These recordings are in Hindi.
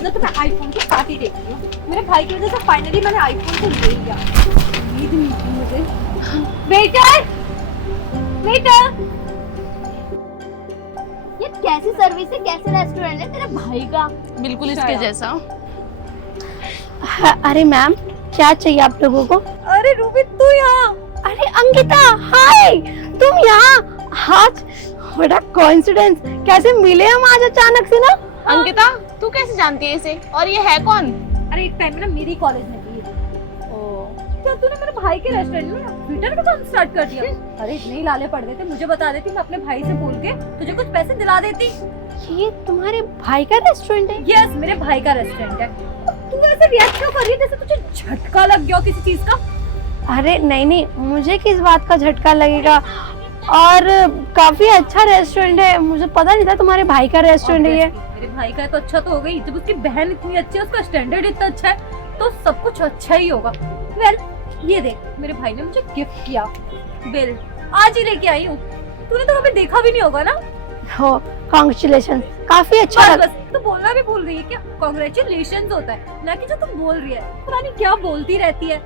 बाद ना तो मैं आईफोन की पार्टी देख रही हूँ। मेरे भाई की वजह से फाइनली मैंने आईफोन को ले लिया। उम्मीद नहीं थी मुझे। वेटर, वेटर, ये कैसी सर्विस है, कैसे रेस्टोरेंट है तेरे भाई का? बिल्कुल इसके जैसा। अरे मैम, क्या चाहिए आप लोगों को? अरे रूबी तू यहाँ? अरे अंकिता, हाय, तुम यहाँ? आज बड़ा कोइंसिडेंस, कैसे मिले हम आज अचानक से ना? अंकिता, तू कैसे जानती है इसे? और ये है कौन? अरे एक टाइम में ना मेरी कॉलेज में थी। क्या तूने मेरे भाई के रेस्टोरेंट में वेटर का काम स्टार्ट कर दिया? अरे इतने ही लाले पड़ गए थे, मुझे बता देती, मैं अपने भाई से बोल के तुझे कुछ पैसे दिला देती। ये तुम्हारे भाई का रेस्टोरेंट है? यस, मेरे भाई का रेस्टोरेंट है। तू ऐसे रिएक्ट क्यों कर रही है जैसे तुझे झटका लग गया हो किसी चीज का? अरे नहीं नहीं, मुझे किस बात का झटका लगेगा, और काफी अच्छा रेस्टोरेंट है, मुझे पता नहीं था तुम्हारे भाई का रेस्टोरेंट है ये। मेरे भाई का है तो अच्छा तो हो गई, जब उसकी बहन इतनी अच्छी है, उसका स्टैंडर्ड इतना अच्छा है, तो सब कुछ अच्छा ही होगा। वेल, ये देख, मेरे भाई ने मुझे गिफ्ट किया, बिल आज ही लेके आई हूँ। तूने तो कभी देखा भी नहीं होगा ना? हो, कांग्रेचुलेशन, काफी अच्छा बस लगा। बस, तो बोलना भी भूल रही है क्या? कांग्रेचुलेशंस होता है, ना कि जो तुम बोल रही है। पता नहीं क्या बोलती रहती है।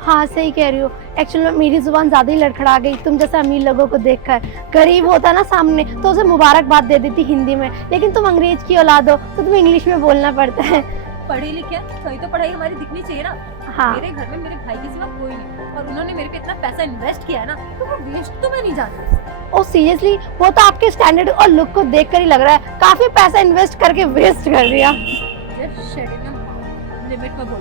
हाँ सही कह रही हो, एक्चुअली मेरी जुबान ज्यादा ही लड़खड़ा गई तुम जैसे अमीर लोगों को देखकर। गरीब होता ना सामने तो उसे मुबारकबाद दे देती हिंदी में, लेकिन तुम अंग्रेज की औलाद हो तो तुम्हें इंग्लिश में बोलना पड़ता है। पढ़े लिखे सही तो पढ़ाई हमारी दिखनी चाहिए ना। हाँ। मेरे घर में मेरे भाई के सिवा कोई नहीं, और उन्होंने मेरे पे इतना पैसा इन्वेस्ट किया है ना, तो वो वेस्ट तो मैं नहीं जाती। ओ सीरियसली, वो तो आपके स्टैंडर्ड और लुक को देखकर ही लग रहा है काफी पैसा इन्वेस्ट करके वेस्ट कर दिया। लिमिट में बोलो,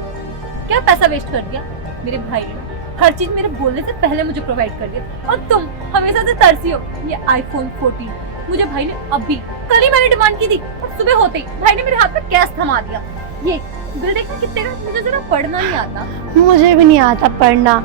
क्या पैसा वेस्ट कर दिया? मेरे भाई ने हर चीज मेरे बोलने से पहले मुझे प्रोवाइड कर दिया, और तुम हमेशा से तरसी हो। ये आईफोन 14 मुझे भाई ने अभी कल ही मैंने डिमांड की थी, और सुबह होते ही भाई ने मेरे हाथ में कैश थमा दिया। ये बिल देखना कितने का? मुझे जरा पढ़ना नहीं आता। मुझे भी नहीं आता पढ़ना,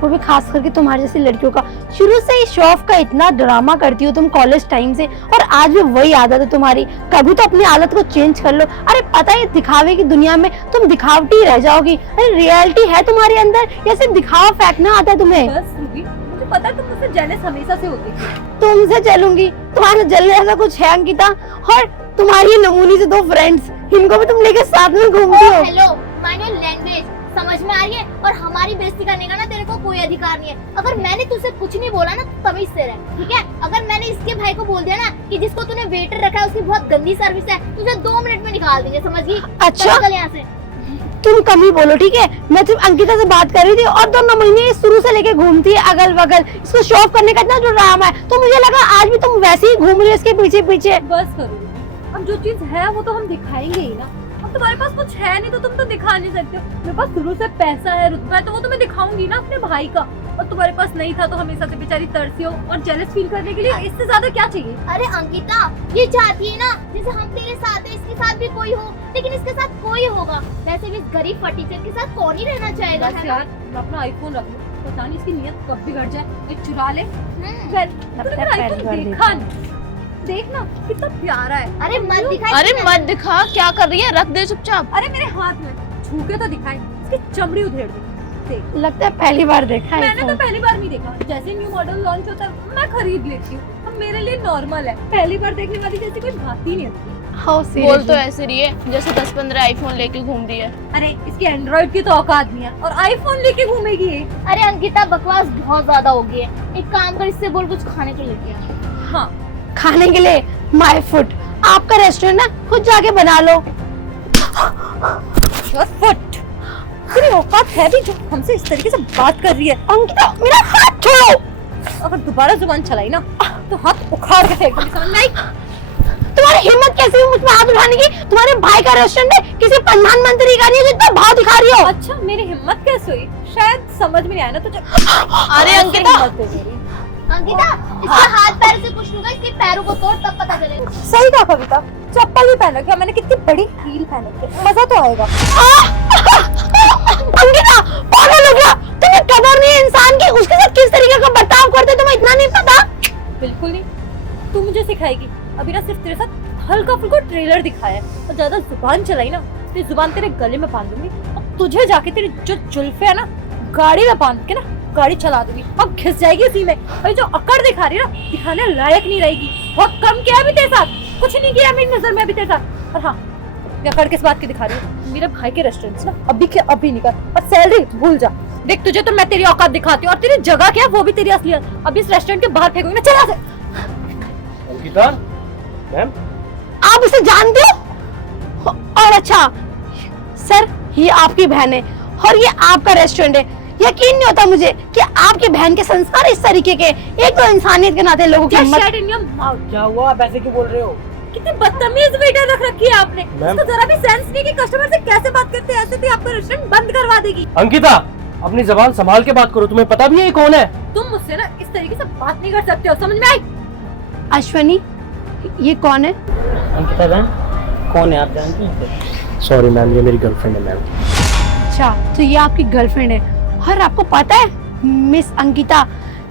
वो भी खास करके तुम्हारे जैसी लड़कियों का। शुरू से ही शो ऑफ का इतना ड्रामा करती हो तुम कॉलेज टाइम से, और आज भी वही आदत है तुम्हारी। कभी तो अपनी आदत को चेंज कर लो। अरे पता है दिखावे की दुनिया में तुम दिखावटी ही रह जाओगी। अरे रियलिटी है तुम्हारे अंदर या सिर्फ दिखावा फेंकना आता है तुम्हें? बस रूबी, मुझे पता है तुम मुझसे जेलस हमेशा से होती थी। तुमसे चलूंगी, तुम्हारे जलने ऐसा कुछ है अंकिता? और तुम्हारी नमूनी से 2 फ्रेंड्स, इनको भी तुम लेके साथ में घूमती हो। हेलो, माइंड योर लैंग्वेज, समझ में आ रही है? और हमारी बेइज्जती करने का ना तेरे को कोई अधिकार नहीं है। अगर मैंने तुझसे कुछ नहीं बोला ना तो तमीज से रह, ठीक है? अगर मैंने इसके भाई को बोल दिया ना कि जिसको तूने वेटर रखा है उसकी बहुत गंदी सर्विस है, तुझे 2 मिनट में निकाल देंगे, समझ गई? अच्छा। चल यहाँ से। तुम कम ही बोलो, ठीक है? मैं सिर्फ अंकिता से बात कर रही थी, और 2 महीने शुरू से लेके घूमती है अगल बगल। इसको शो ऑफ करने का इतना जो ड्रामा है, तो मुझे लगा आज भी तुम वैसे ही घूम रही हो इसके पीछे पीछे। बस करो, अब जो चीज है वो तो हम दिखाएंगे ही ना। अब तुम्हारे पास कुछ है नहीं तो तुम तो दिखा नहीं सकते हो। मेरे पास शुरू से पैसा है, रुतबा है, तो वो तो मैं दिखाऊंगी ना अपने भाई का। और तुम्हारे पास नहीं था तो हमेशा से बेचारी तरसी हो और जेलस फील करने के लिए इससे ज्यादा क्या चाहिए? अरे अंकिता, ये चाहती है ना जैसे हम तेरे साथ है, इसके साथ भी कोई हो, लेकिन इसके साथ कोई होगा। वैसे भी इस गरीब फटीचर के साथ कौन ही रहना चाहेगा, बस है ना? यार, मैं अपना आईफोन रख लूं, पता नहीं इसकी नीयत कब बिगड़ जाए, ये चुरा ले। तूने मेरा आईफोन देखा नहीं? देखना कितना प्यारा है। अरे मत दिखाई। अरे मत दिखा, क्या कर रही है? रख दे चुपचाप। अरे मेरे हाथ में छू के तो दिखाई, इसकी चमड़ी उधेड़ दे। देख, लगता है पहली बार देखा है मैंने तो इसको। पहली बार नहीं देखा। जैसे न्यू मॉडल लॉन्च होता है मैं खरीद लेती हूँ, अब मेरे लिए नॉर्मल है। पहली बार देखने वाली जैसी कोई बात ही नहीं होती। हाँ, बोल seriously। तो ऐसे रही है जैसे 10-15 आईफोन लेके घूम रही है। अरे इसकी एंड्रॉइड की तो औकात नहीं है, और आईफोन लेके घूमेगी ये। अरे अंकिता, बकवास बहुत ज्यादा हो गई है। एक काम कर, इससे बोल कुछ खाने को लेके आ। हाँ, खाने के लिए माय फूड, आपका रेस्टोरेंट ना, खुद जाके बना लो। फुट तेरी औकात है भी जो हमसे इस तरीके से बात कर रही है? अंकिता, मेरा हाथ छोड़ो। अगर दोबारा जुबान चलाई ना तो हाथ उखाड़ के फेंक दूंगी, समझ में आई? तुम्हारी हिम्मत कैसे हुई मुझ पे हाथ उठाने की? तुम्हारे भाई का रेस्टोरेंट है, किसी प्रधानमंत्री का नहीं है जो इतना भाव दिखा रही हो। अच्छा, मेरी हिम्मत कैसे हुई? शायद समझ में नहीं आया ना तुझे। अरे अंकिता, हिम्मत है मेरी। अंकिता, इसके हाथ पैर से कुछ लूंगा, इसके पैरों को तोड़ तब पता चलेगा। सही कहा कविता, चप्पल ही पहन रखी है मैंने, कितनी बड़ी हील पहन रखी है, मजा तो आएगा। अंकिता, पागल हो गया? तुम्हें कदर नहीं है इंसान की, उसके साथ किस तरीके का बर्ताव करते तुम्हें इतना नहीं पता? बिल्कुल नहीं, तू मुझे सिखाएगी। अभी ना सिर्फ तेरे साथ हल्का फुल्का ट्रेलर दिखाया है, और ज्यादा जुबान चलाई ना तेरी जुबान तेरे गले में बांध दूंगी, और तुझे जाके तेरी जो जुल्फे है ना गाड़ी में बांध के ना गाड़ी चला दूंगी, अब घिस जाएगी उसी में। और जो अकड़ दिखा रही है ना, दिखाने लायक नहीं रहेगी। बहुत कम किया अभी तेरे साथ, कुछ नहीं किया मेरी नजर में अभी तेरे साथ। और हाँ, या कर किस बात की दिखा रही है? मेरे भाई के रेस्टोरेंट ना अभी के अभी निकल, और सैलरी भूल जा। देख तुझे तो मैं तेरी औकात दिखाती हूँ, और तेरी जगह क्या है वो भी तेरी असलियत। अभी इस रेस्टोरेंट के बाहर फेंकूंगी ना, चला से। अंकिता मैम, आप इसे जानते हो? और अच्छा सर, ये आपकी बहन है और ये आपका रेस्टोरेंट है। यकीन नहीं होता मुझे कि आपकी बहन के संस्कार इस तरीके के। एक तो इंसानियत के नाते लोगों की Just हिम्मत। shut in your mouth। क्या हुआ? आप ऐसे क्यों बोल रहे हो? कितनी बदतमीज वेटर रख रखी है आपने। मैम। इसको जरा भी सेंस नहीं कि कस्टमर से कैसे बात करते हैं, ऐसे भी आपका रेस्टोरेंट बंद करवा देगी। अंकिता, अपनी जबान संभाल के बात करो। तुम्हें पता भी है ये कौन है? तुम मुझसे ना इस तरीके से बात नहीं कर सकते हो, समझ में आई? अश्वनी, ये कौन है? अंकिता मैम कौन है, आप जानती हैं? सॉरी मैम, ये मेरी गर्लफ्रेंड है मैम। अच्छा, तो ये आपकी गर्लफ्रेंड है। और आपको पता है मिस अंकिता,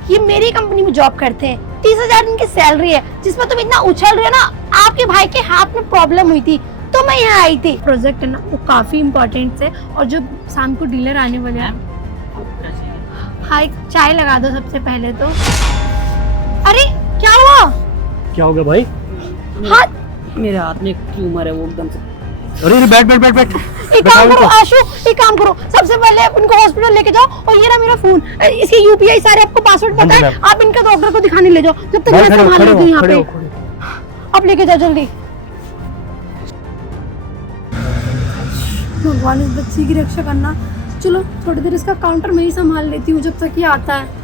ये मेरी कंपनी में जॉब करते हैं। 30,000 इनकी सैलरी है, जिसमें तुम इतना उछल रहे हो ना। आपके भाई के हाथ में प्रॉब्लम हुई थी तो मैं यहाँ आई थी। प्रोजेक्ट है ना, वो काफी इम्पोर्टेंट है, और जो शाम को डीलर आने वाले हैं। हाँ, एक चाय लगा दो सबसे पहले तो। अरे क्या हुआ? क्या हो गया भाई? हाथ। मेरे हाथ में ट्यूमर है, वो एकदम से। अरे बैठ बैठ बैठ बैठ। एक काम करो आशु, एक काम करो, सबसे पहले आप इनको हॉस्पिटल लेके जाओ। और ये ना मेरा फोन, इसके यूपीआई सारे आपको पासवर्ड पता है। आप इनका डॉक्टर को दिखाने ले जाओ, जब तक मैं संभाल लेती हूँ यहाँ पे। आप लेके जाओ जल्दी। भगवान, इस बच्ची की रक्षा करना। चलो थोड़ी देर इसका काउंटर में ही संभाल लेती हूँ जब तक ये आता है।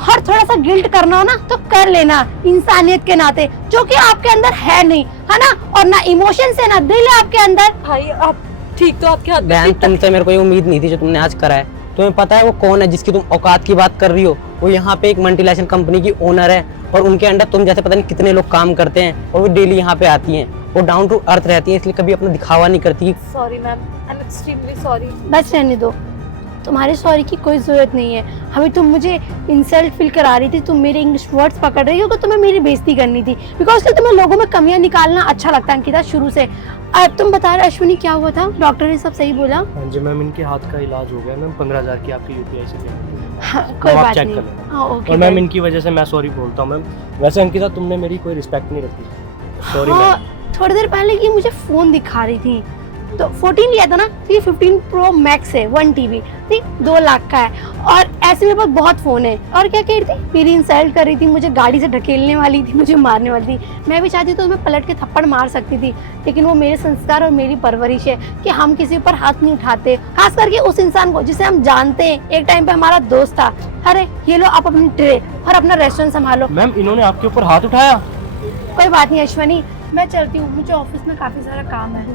हर थोड़ा सा गिल्ट करना हो ना तो कर लेना, इंसानियत के नाते, जो कि आपके अंदर है नहीं, है ना। और ना इमोशन से ना दिल है आपके अंदर। भाई आप ठीक तो आपके हाथ बहन, तुमसे मेरे को ये उम्मीद नहीं थी जो तुमने आज करा है। तुम्हें पता है वो कौन है जिसकी तुम औकात की बात कर रही हो? वो यहाँ पे एक मल्टीनेशनल कंपनी की ओनर है, और उनके अंडर तुम जैसे पता नहीं कितने लोग काम करते हैं, और वो डेली यहाँ पे आती हैं। वो डाउन टू अर्थ रहती है, इसलिए कभी अपना दिखावा नहीं करती। Sorry ma'am, I am extremely sorry. बस रहने दो, तुम्हारे सॉरी की कोई जरूरत नहीं है। अभी तुम मुझे इंसल्ट फील करा रही थी, तुम मेरे इंग्लिश वर्ड्स पकड़ रही हो कि तुम्हें मेरी बेइज्जती करनी थी, बिकॉज तुम्हें लोगों में कमियां निकालना अच्छा लगता है अंकिता, शुरू से। अब तुम बता रहे अश्विनी क्या हुआ था? डॉक्टर ने सब सही बोला? हाँ जी मैम, इनके हाथ का इलाज हो गया मैम। 15,000 की आपकी यूपीआई से पेमेंट। हाँ, कोई आप बात चेक नहीं। कर लेना। हाँ, ओके, और मैम बाय। इनकी वजह से मैं सॉरी बोलता हूँ मैम। वैसे अंकिता, तुमने मेरी कोई रिस्पेक्ट नहीं रखी। Sorry ma'am. हाँ, थोड़ी देर पहले ये मुझे फोन दिखा रही थी, तो 14 लिया था ना, तो ये 15 प्रो मैक्स है, 1 TB, ठीक, 2 लाख का है। और ऐसे मेरे पास बहुत फोन है। और क्या कह रही थी? मेरी इंसल्ट कर रही थी, मुझे गाड़ी से ढकेलने वाली थी, मुझे मारने वाली थी। मैं भी चाहती तो मैं पलट के थप्पड़ मार सकती थी, लेकिन वो मेरे संस्कार और मेरी परवरिश है कि हम किसी पर हाथ नहीं उठाते, खास करके उस इंसान को जिसे हम जानते हैं, एक टाइम पे हमारा दोस्त था। अरे ये लो, आप अपनी ट्रे और अपना रेस्टोरेंट संभालो। मैम, इन्होंने आपके ऊपर हाथ उठाया? कोई बात नहीं अश्वनी, मैं चलती हूँ, मुझे ऑफिस में काफी सारा काम है।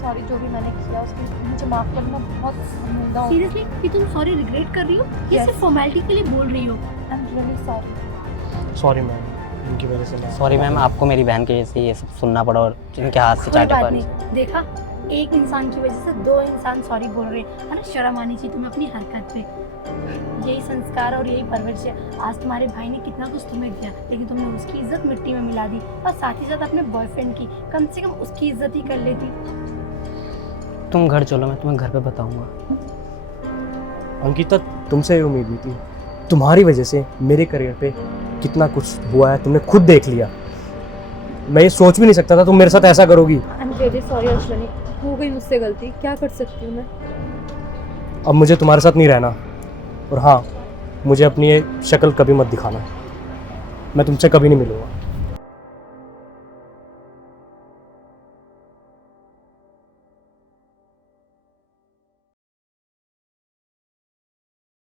सॉरी, जो भी मैंने किया उसके मुझे माफ करना, बहुत शर्मिंदा हूँ। सीरियसली कि तुम सॉरी रिग्रेट कर रही हो या Yes. सिर्फ फॉर्मेलिटी के लिए बोल रही हो? I am really sorry. Sorry ma'am, इनकी वजह से मैं। सॉरी मैम, आपको मेरी बहन के जैसे ये सब सुनना पड़ा और इनके हाथ से कोई चाटे बात पड़े। नहीं, देखा, एक इंसान की वजह से 2 इंसान सॉरी बोल रहे हैं, है ना। शर्म आनी चाहिए तुम्हें अपनी हरकत पे। यही संस्कार और यही परवरिश है। आज तुम्हारे भाई ने कितना कुछ तुम्हें दिया, लेकिन तुमने उसकी इज्जत मिट्टी में मिला दी, और साथ ही साथ अपने बॉयफ्रेंड की, कम से कम उसकी इज्जत ही कर लेती। तुम घर चलो, मैं तुम्हें घर पे बताऊंगा। अंकिता, तुमसे ये उम्मीद नहीं थी। तुम्हारी वजह से मेरे करियर पे कितना कुछ हुआ है, तुमने खुद देख लिया। मैं ये सोच भी नहीं सकता था तुम मेरे साथ ऐसा करोगी। I am really sorry Ashwini, हो गई मुझसे गलती, क्या कर सकती हूँ मैं? अब मुझे तुम्हारे साथ नहीं रहना। और हाँ, मुझे अपनी ये शक्ल कभी मत दिखाना। मैं तुमसे कभी नहीं मिलूंगा।